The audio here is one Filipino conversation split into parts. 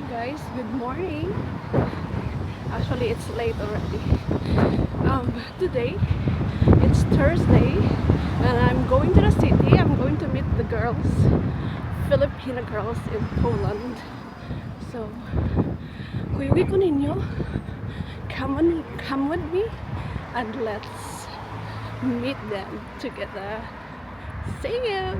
Hi guys, good morning. Actually, it's late already. Today, it's Thursday, and I'm going to the city. I'm going to meet the girls, Filipino girls in Poland. So, kuyugi ko ninyo, come with me, and let's meet them together. See you!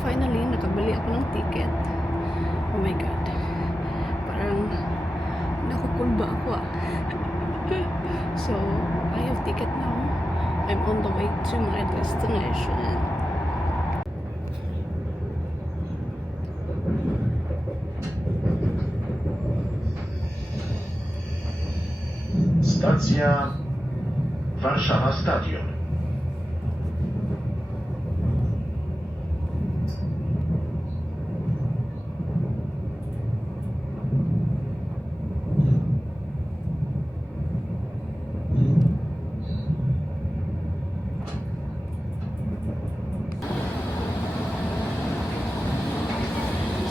Finally, nakabili ako ng ticket. Oh my God. Parang nakukulba ako ah. So, I have ticket now. I'm on the way to my destination. Stacja Warszawa Stadion.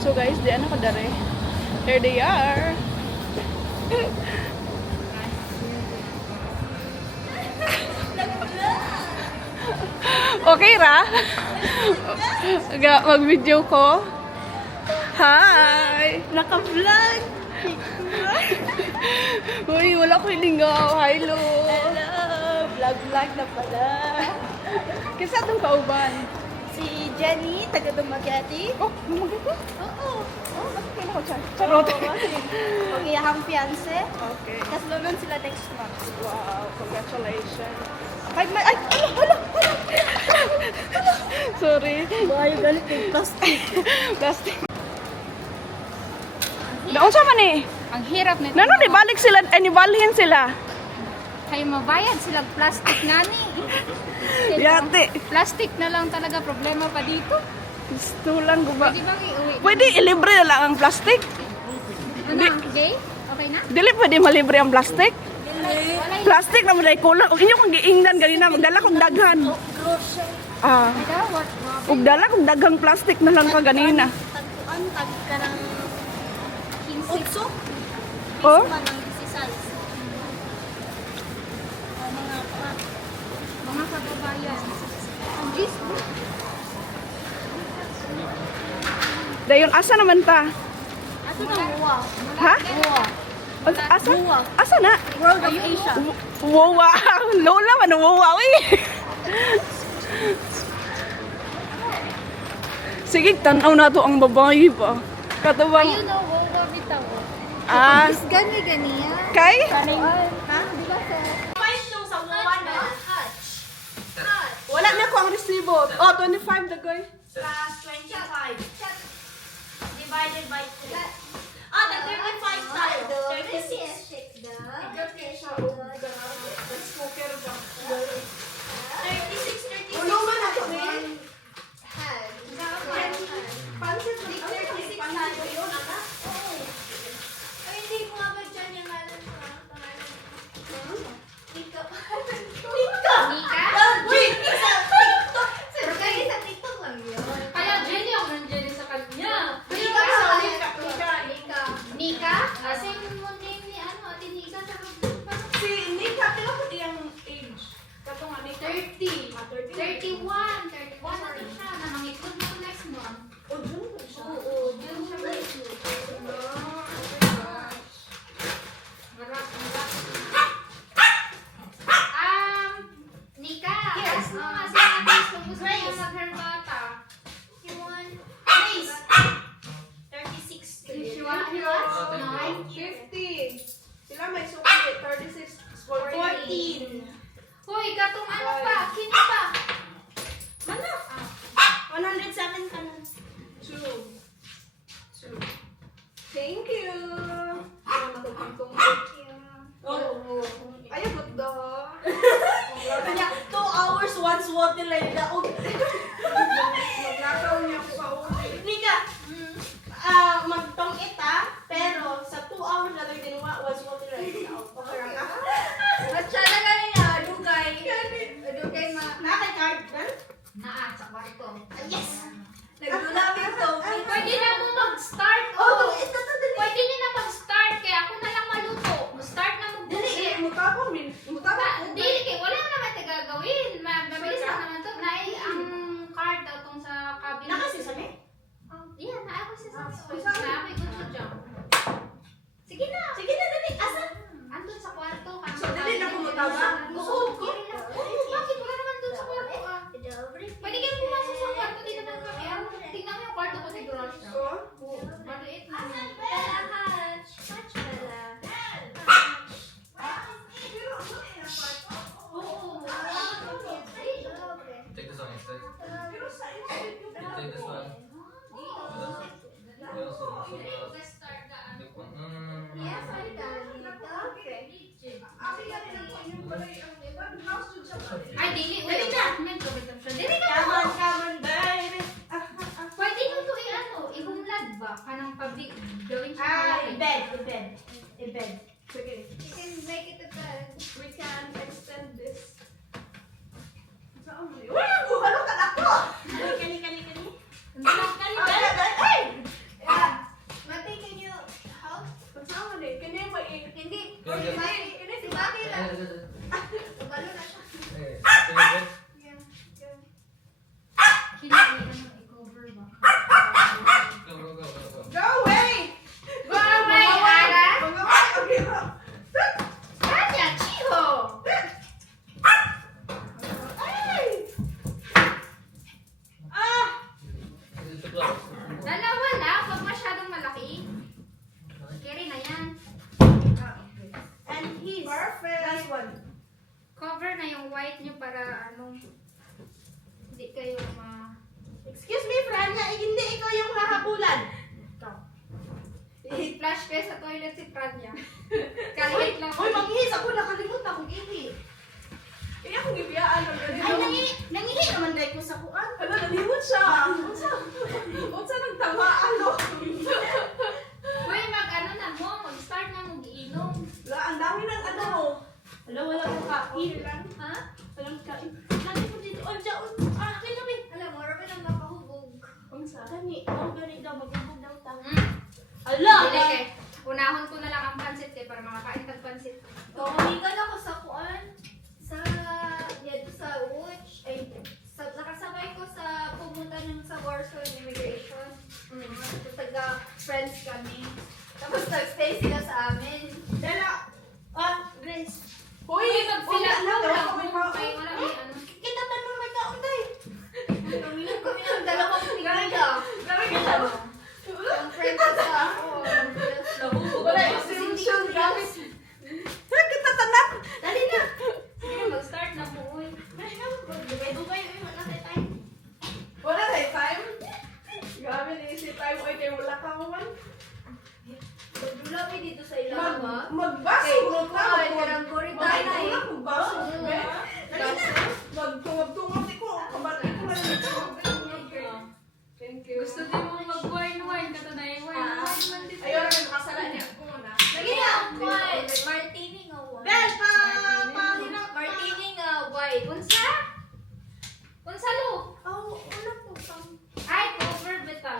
So guys, diyan ako dare. Here they are. Okay ra? Mag-video ko. Hi! Naka-vlog! Uy, wala ko hilingaw. Hello! Hello! Vlog-vlog na pala. Kisa itong kauban? Si Jenny, taga Dumaguete. Oh, lumagay ko? Oo. Oh, bakit kayo ako dyan? Charot! Mag-iyahang fiancé. Okay. Tapos lulun sila next month. Wow, congratulations. Ay, ay, hala! Sorry. Bayo galit yung plastic. Plastic. Daon sa man eh. Ang hirap nito. Nano, nibalik sila, nibalhin sila. Kaya mabayad sila plastic nani. Yate. Plastic na lang talaga problema pa dito. Gusto lang guba. Pwede bang iuwi? Pwede ilibre na lang ang plastic. Ano? Gay? Okay na? Dili pwede malibre ang plastic. Wala yun. Plastic na maday kulang. Ug inyo kung giingnan ganina magdala kong daghan. Ah, Ikaw, what? ug dala kong daghang plastic na lang ka ganina. Tagpuan, tag ka ng 15. utso. Oh? Man ng 16. Mga kababayan. Ang Diyos mo. Dayon asa naman ta? Ato na uwa. Ha? Uwa. Asa? Uwa. Asa na? World of Asia. Wow, lola man wow, Sige, tanaw na to ang babae ba? Katawang, Ayun o, world of bitaw. ah, Gani-gani yan. kay? Ha? Di ba so? Wala na ko ang resibo. Oh, 25 dagoy. Plus 25. Divided by 3. Ah, the 35 tayo. 36. Ulungan na to, eh. Kaya Jenny ako ng Jenny sa kanya. Nika? Kasi mo name ni ano, Ate Nika sa Si Nika, pila ko diyang age? Katong nga, Nika? 30. 31. 31 na to siya. Namangitod mo next month. O, dun ba siya? Oo, yun siya mangitlog. Marap. Nika, ask mo nga si Ate kung gusto niya mag-herbata. She wants 50. Sila may suki, 36, 14. Hoy, katong ano pa? Kini pa? Ano? 107 ka na. 2. Thank you. Ano matutong Oh, ayaw ko do. Kanya, 2 hours once water like daog. Nagnakaw niya ko pa uli. Nika, magtong ita, pero sa 2 hours May gusto dyan. Sige na. Sige na, dali. Asa? Andun sa kwarto. So, dali na kumutawag? Oo. Bakit wala naman dun sa kwarto ah? Pwede kayo pumasok sa kwarto. Di naman kami. Tingnan mo yung kwarto ko si Grosha. Maliit na. Oo. Take this one instead. You take this one. Big one. Ay, dili. Dili na. Dili na. Come on, baby. Pwede mo ito i-humlad ba? Kanang public. Gawin siya malaki. I-bed. Sige. You can make it a bed. We can extend this. Saan mo yun? Uy, ang buhalo ka ako! Kani. Ay! Mati, can you help? Saan mo yun? Kanya ba eh? Hindi. Go, go. Si Mati lang. Balo na siya. I-cover ba? Go, go, go, go, go. Go away! Go away, Ara! Okay, Kanya, Chiho! Ay! Ah! It's too close. Dalawa lang, pag masyadong malaki. Carry na yan. And his. Perfect. Last one. Cover na yung white nyo para hindi kayo Excuse me, Franya. Hindi ikaw yung hahabulan. i-flash kayo sa toilet si Pranya. Kahit lang. Uy, manghihis ako. Nakalimutan akong ihi. Kaya akong ibiyaan ng ganito. Ay, nangihi naman dahil ko sa kuan. Ano, nalimot siya. Unsa nagtama, ano? Uy, mag-start na mag-iinom. La, ang dami ng ano. Wala ko kain. Ha? Walang kain. Lagi ko dito. Dyan. Kinabi. Alam mo, Robin ang makahubog. Unsa? Gani daw. Maghubog daw ta. Ala! Dili kay. Unahon ko na lang ang pansit kay para makakain tag pansit. Tumikan ako sa kuan sa dito sa Uch ay nakasabay ko sa pumunta ng sa Warsaw Immigration. Taga friends kami. Tapos nagstay sila sa amin. Dala. Grace. Hoy, Magpila wala lang wala ako. kami May wala may ano. Kita tanong may kaon day. Tumilan kami ng dalawang tingala. Ang friend ko sa ako. Wala extension, guys. Kita tanan. Dali na. Sige, mag-start na po. Uy. Dugay-dugay wala na tayo. Wala na time. Grabe, naisip tayo mo kay wala ka man. Dula mi dito sa ilawa. Magbaso mo na. Karang-kuri tayo na eh. Magbaso. Magtungog-tungog ko. Kabati ko na dito. Thank you. Gusto din mo mag-wine-wine. Katanay wine. Ayaw na kayo makasala niya. Ako muna. Lagi na white. Martini nga white. Bel pa. Martini nga white. Unsa? Unsa lo? Oh, wala po pang. Ay, cover bitaw.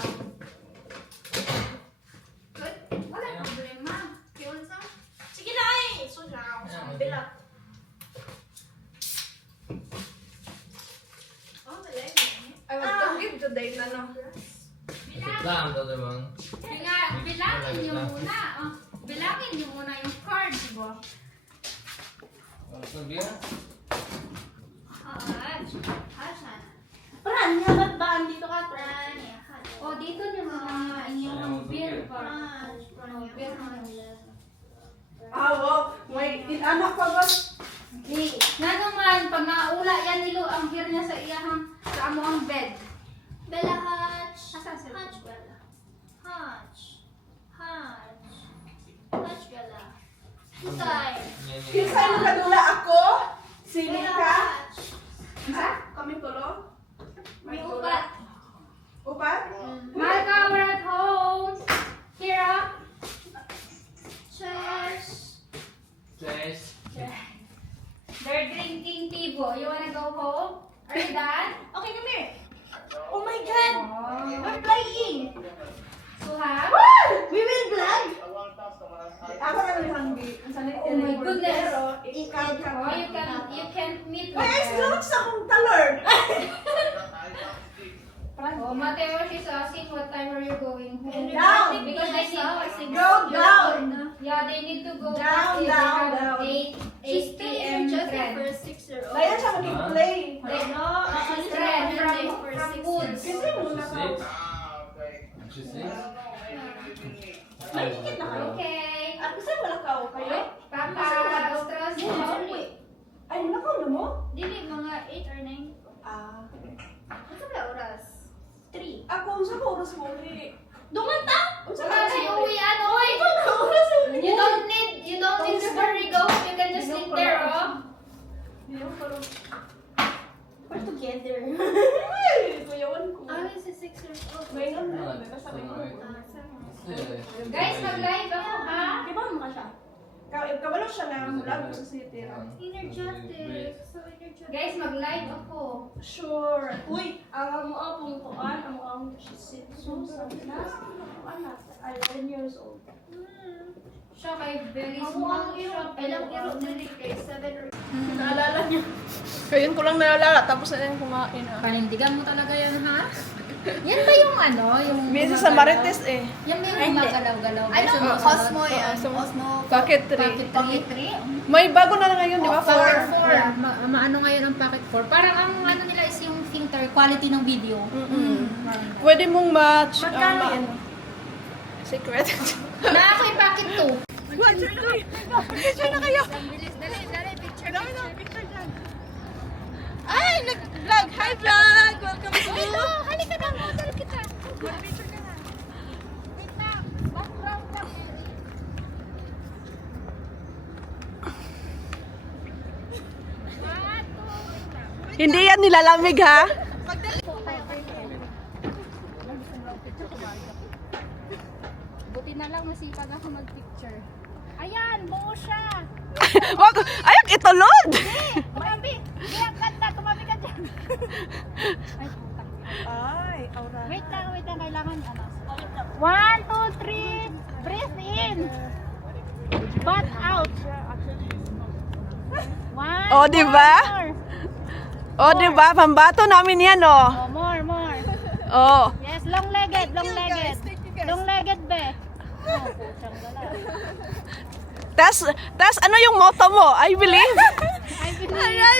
Good. Wala problema. Yun sa? Sige na ay. Sunaw. Bilak. Oh, wala. I want to give today na no. Is it down, the other one? Bilangin niyo muna. Bilangin niyo muna yung cards ba? What's the beer? Asan? Pranya, ba't ba andito ka? Pranya. O, dito niyo muna yung beer ba? Beer na. Wow. May inanak pa ba? Na naman, pag naula yan nilo ang beer niya sa iyahang sa amo ang bed. Bella Hatch. Asa sa Hatch Bella. Hatch. Hatch. Hatch Bella. Husay. Kinsa mo kadula ako? Sino Bella ka? Hatch. Isa? Kami tulo? May upat. Upat? Malka, we're at home. Kira. Cheers. Cheers. They're drinking tea, bo. You wanna go home? Are you done? Okay, come here. Oh my God. We're playing. So, ha? We will vlog. Ako na lang hanggi. Oh my goodness. Pero, ikaw ka. Oh, you can meet Why with is them. lunch akong talor? Oh, Mateo, she's asking what time are you going home? Down. Because they need Go down. Yeah, they need to go Down, back. down, They have down. 8 p.m. train. for a 6-year-old. Kaya siya mag-play. No, Train from Woods. Kasi muna ka. She's 6? May ticket na kayo. Okay. At kasi wala ka kayo? Papa, Strauss, Ay, nakaw na mo? Dili, mga 8 or 9. Ah. Ano ba oras? 3. Ako, sa oras mo ulit. Dumanta! Wala na uwi, ano? You don't need to hurry go. You can just sit there, oh. We're together. Ay, kuyawan ko. Is a 6-year-old. Ngayon na, nasa likod. Guys, mag-live ako, ha? Di ba mo ka siya? Kabalo siya na vlog sa city. Energetic. So energetic. Guys, mag-live ako. Sure. Uy, ang amo apong kuan, amo she's so sa Pinas. Anak, 11 years old. Siya kay very Ako small ang siya. ilang iro na rin kay 7 or Naalala niya. Ngayon ko lang naalala, tapos na yung kumain. Panindigan mo talaga yan, ha? Yan ba yung ano? Yung Busy sa Marites eh. Yan ba yung gumagalaw-galaw? Ano? Cosmo yan. Cosmo. Packet 3. Packet 3? May bago na ngayon, di ba? Packet 4. 4. Maano ngayon ang packet 4? Parang ang ano nila is yung filter, quality ng video. Pwede mong match. Magkano yan? Secret. Na ako yung packet 2. Picture na kayo. Dali, picture. Picture dyan. Ay, nag-vlog. Hi, vlog. Welcome to. Hello, halika na. Model kita. Picture ka na. Wait na. Background lang. Hindi yan nilalamig ha. Buti na lang masipag ako mag-picture. Ayan, buo siya. Wag, ay, itulod. Tumabi. Diyan, ganda. Tumabi ka dyan. Ay, puta. Ay, aura. Wait lang. Kailangan ano. 1, 2, 3. Breathe in. Butt out. 1. Oh, di ba? Oh, di ba? Pambato namin yan, oh. Oh, more. Oh. Yes, long-legged. Long-legged, be. Oh, putsang gala. Tas ano yung motto mo? I believe. I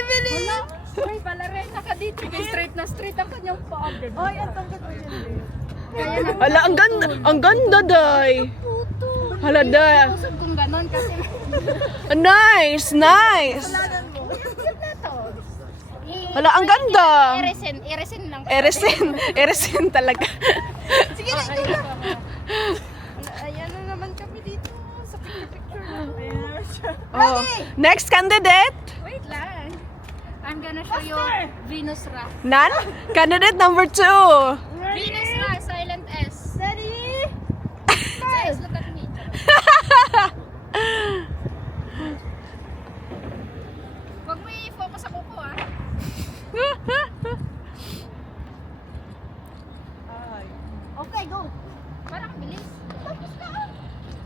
believe. Uy, balarena ka dito. Straight na straight ang kanyang paa. Ay, ang tangkad mo dyan. Hala, ang ganda, day. Hala, day. Usog kung ganon kasi. Nice. Hala, ang ganda. Irisin lang. Eresin talaga. Sige na, ito lang. Ayan na naman kami dito sa picture na. Oh. Next candidate. Wait lang. I'm gonna show you Venus Ra. Nan? Candidate number 2. Venus Ra, silent S. Ready? Guys, look at me. Huwag mo i-focus ako po ah. Okay, go. Parang bilis. Tapos na ah.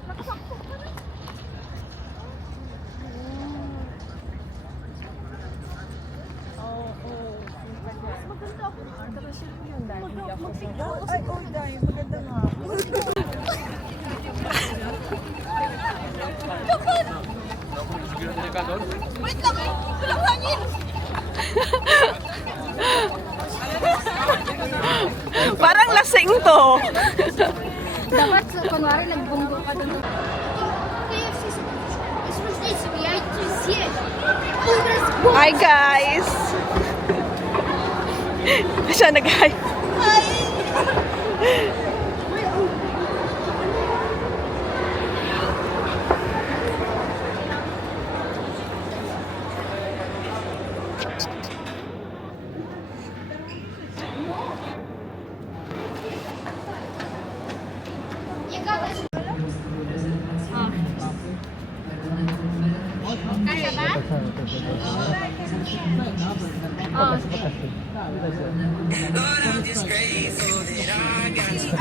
Nakasakto ka na. Maganda ako. Ay, oh, day. Maganda nga. Wait lang. Walang hangin. Parang lasing to. Dapat, kunwari, nagbunggo ka doon. Hi guys. Siya nag-hi. Kaya ba?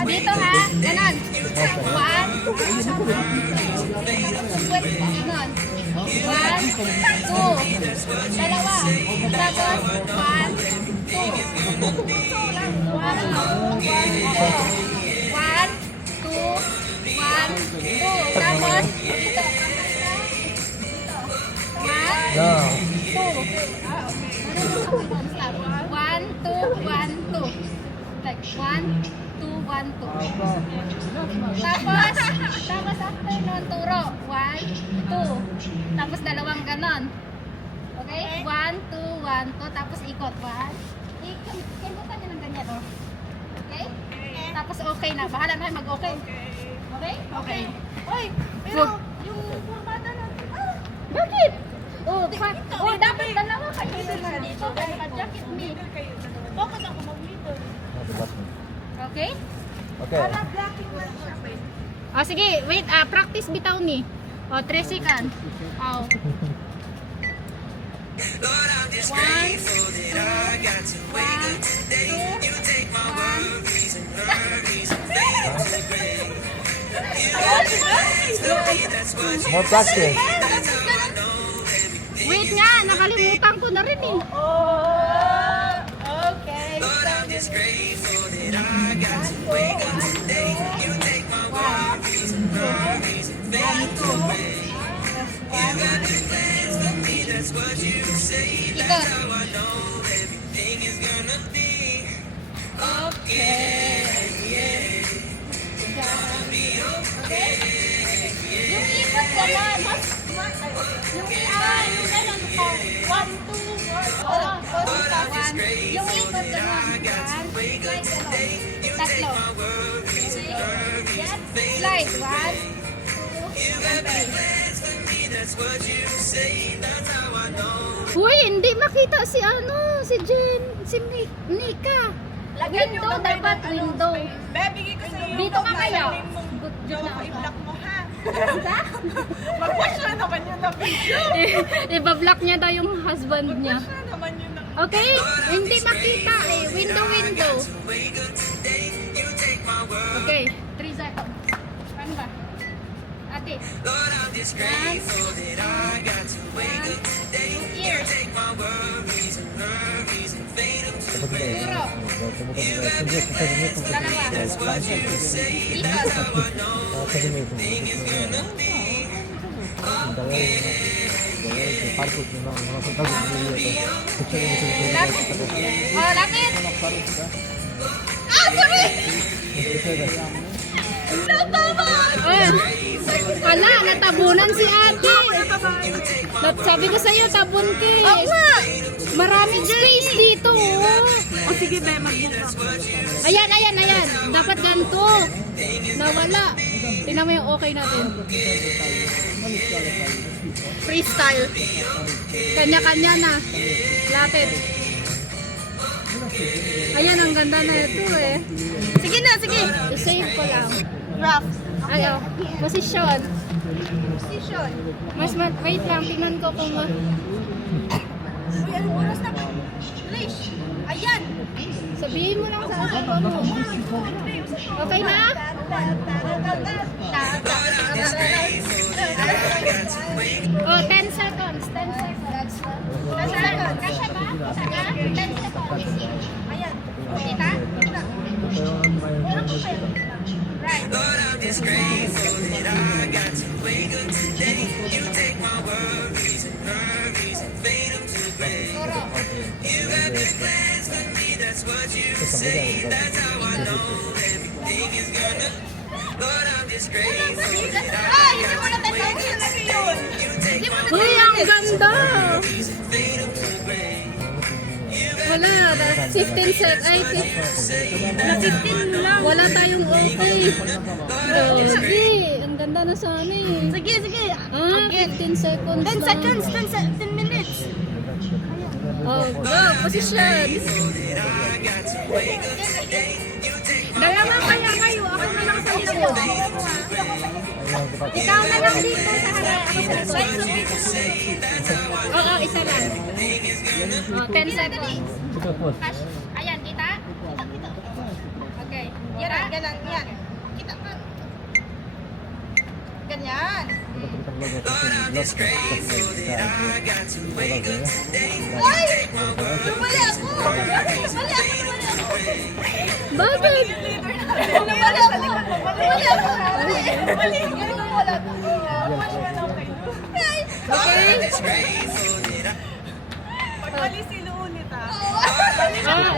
Dito ha, ganon. 1, ganon. 1, 2, dalawa. Tapos, 1, Tapos, ito. One, two, one, two. Like, 1, 2, 1, 2. Tapos after nun, turo. 1, 2. Tapos dalawang ganon. Okay? 1, 2, 1, 2. Tapos ikot. 1. Ikutan nyo ng ganyan, oh. Okay? Tapos okay na. Bahala na kayo mag-okay. Okay? Okay. Oy, pero yung formada natin, Bakit? Dapat dalawa kayo dito. Jacket me. bakit ako mag-middle? Okay? Okay. Para blocking lang siya. Sige, wait, practice bitaw ni. 3 seconds. Oh. 1, 2, 1, 2. More practice. Wait nga, nakalimutan ko na rin eh. Okay. Ikot. Yung ikot gano'n. Yung gano'n ko. 1, 2, 1. Yung ikot gano'n. 1, slide gano'n. Tatlo. Yan. Slide. 1, 2, 1, 3. Uy, hindi makita si si Nika. Window, dapat window. Bebigay ko sa'yo yung Dito ka kayo. Jowa ko i-block mo ha. Mag-push na naman yun na video. Iba-block niya daw yung husband niya. Na naman yun na. Okay? Hindi makita eh. Window. Okay. 3 seconds. Ano ba? Ate. 1, 2 ears. Turo. Dalawa. Lapit. Sorry! Wala, natabunan si ate. Sabi ko sa'yo, tabon ka. Maraming space dito. O sige, be, mag-move up. Ayan. Dapat ganito. Nawala. Tingnan mo yung okay natin. Freestyle. Kanya-kanya na. Lapit. Ayan, ang ganda na ito eh. Sige na. I-save ko lang. Rough. Ayaw. Position. Wait lang. Tingnan ko kung... Uy, anong oras na? Lish. Ayan. Sabihin mo lang sa akin ko. Okay na? Oh, 10 seconds. 10 seconds. Kasya ba? 10 seconds. Ayan. Kita? Right. Uy, ang ganda! Wala, 15 seconds. Ay, 15 lang. Wala tayong okay. Sige, ang ganda na sana eh. Sige. 15 seconds 10 lang. seconds, 10 minutes. Oh, go, position. Dalawa kaya kayo, ako na lang sa likod. Ikaw na lang dito sa harap. Ako sa likod. Oo, isa lang. Oh, 10 seconds. Ayan, kita? Okay. Yan. Kita ka. Ganyan. Bakit? Pagbali sila ulit ah.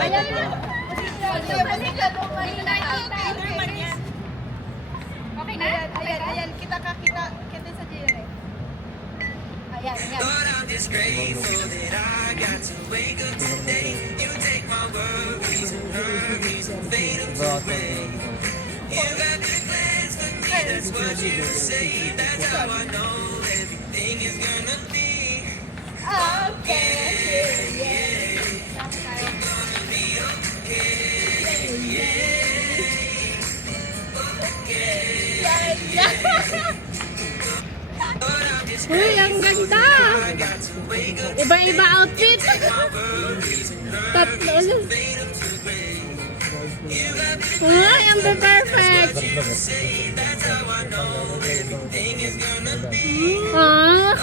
Ayan na. Okay na? Ayan, kita sa Jere. Ayan, ayan. Uy, ang ganda! Iba-iba outfit! Tatlo lang. Uy, ang perfect! Ah!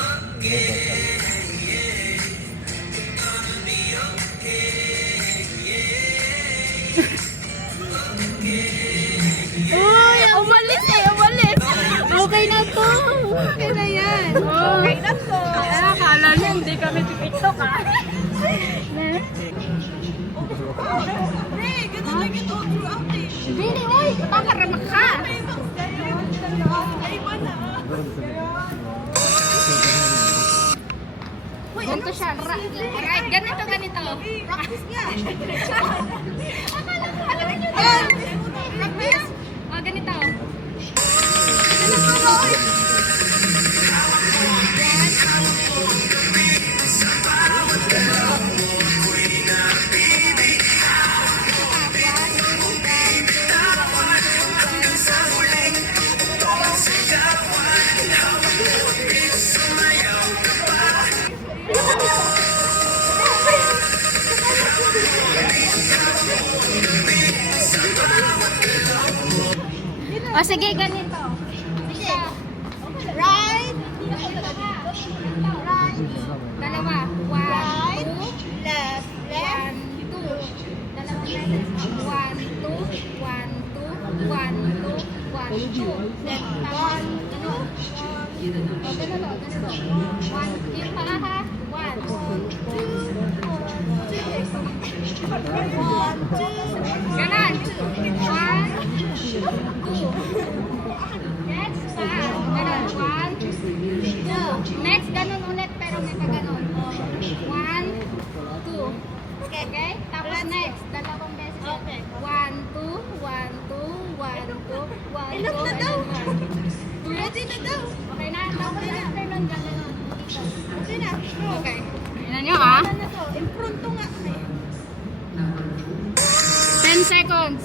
Uy, umalis eh, umalis! Okay na to! Okay na yan! Okay na to! Akala niya hindi kami TikTok ah! Hey, ganun lang ito throughout eh. Really, uy! Paparamak ka! Ay, iba na. Ganito siya. Right, ganito. Practice nga. Akala niyo na! Practice? O, ganito. O, sige, ganito. Sige. Right, Dalawa. One, two. left, left. 1, 2. Dalawang beses. 1, 2. 1, 2. 1, 2. 1, 2. Then, tapos, ganun. O, ganun. 1, yung paa ha. 1, 2. Ganon. 1, 2. Next, ganon. 1, 2. Next, ganon ulit, pero may pa ganon. 1, 2. Okay? Tapos next, dalawang beses. Okay. 1, 2, 1, 2, 1, 2, 1, 2, Enough na daw. Ready na daw. Okay na? Tapos after nun, ganon. Okay na. Okay. Tingnan nyo ah. Ano na to? Impronto nga. 10 seconds.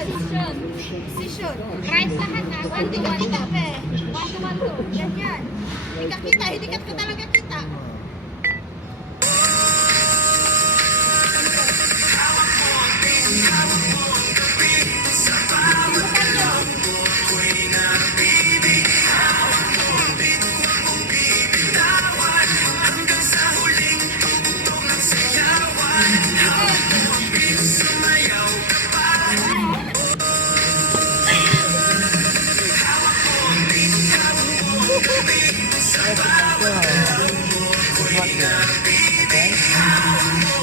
Position. Position. Right lahat na. 1 to 1 Kita to. pe. 1 to 1 to. Ganyan. Hindi ka kita. Hindi ka talaga kita.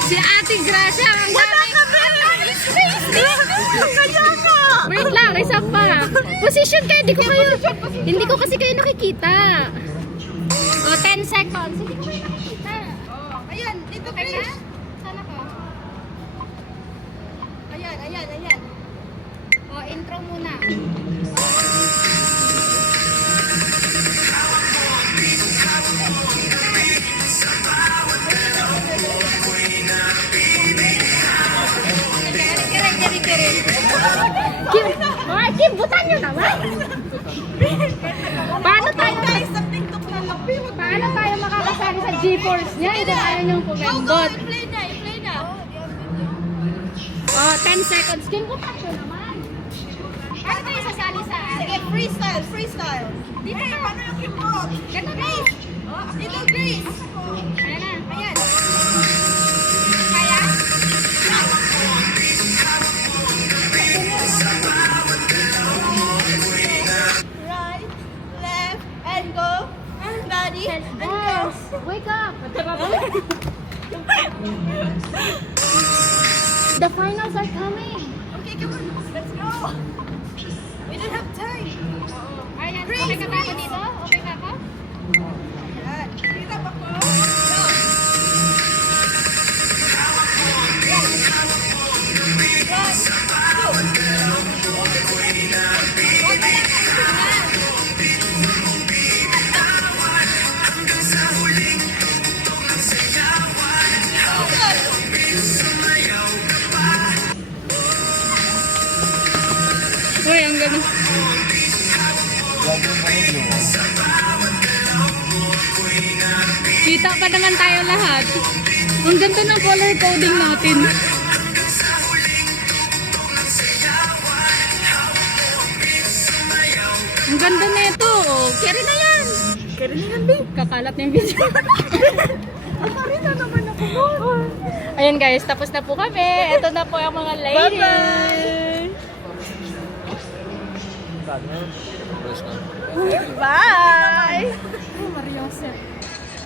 Si Ate Gracia, ang dami. Wait lang, isa pa. Position kayo, hindi ko kasi kayo nakikita. O, 10 seconds. Hindi ko kayo nakikita. Ayan. Dito Okay na? please. Sana ka. Ayan. O, intro muna. Kim, oh, Kim, butan nyo naman. Paano tayo makakasali sa GeForce niya? Hindi tayo niyong pumembot. Play na. Oh, 10 seconds. Kim, butan nyo naman. Paano tayo sasali sa... Sige, free. Freestyle, freestyle. Dito ka. Paano yung kimbot? Ganun Grace. Dito, Grace. Ayan na. Ayan. Kaya? Right, left, and go. Ready, and go. Yes. Wake up. The finals are coming. Okay, come on. Let's go. We don't have time. Ayan. Okay ka ba ako dito? Okay ka ako? Ayan. Kita ba ko? Go. Uy, ang ganda. Kita pa naman tayo lahat. Ang ganda ng color coding natin. Ang ganda na ito. Carry na yan. Carry na yan, babe. Kakalat na yung video. Sorry na naman ako. Ayan guys, tapos na po kami. Ito na po ang mga ladies. Bye! Terus kan. Bye! Mariosep.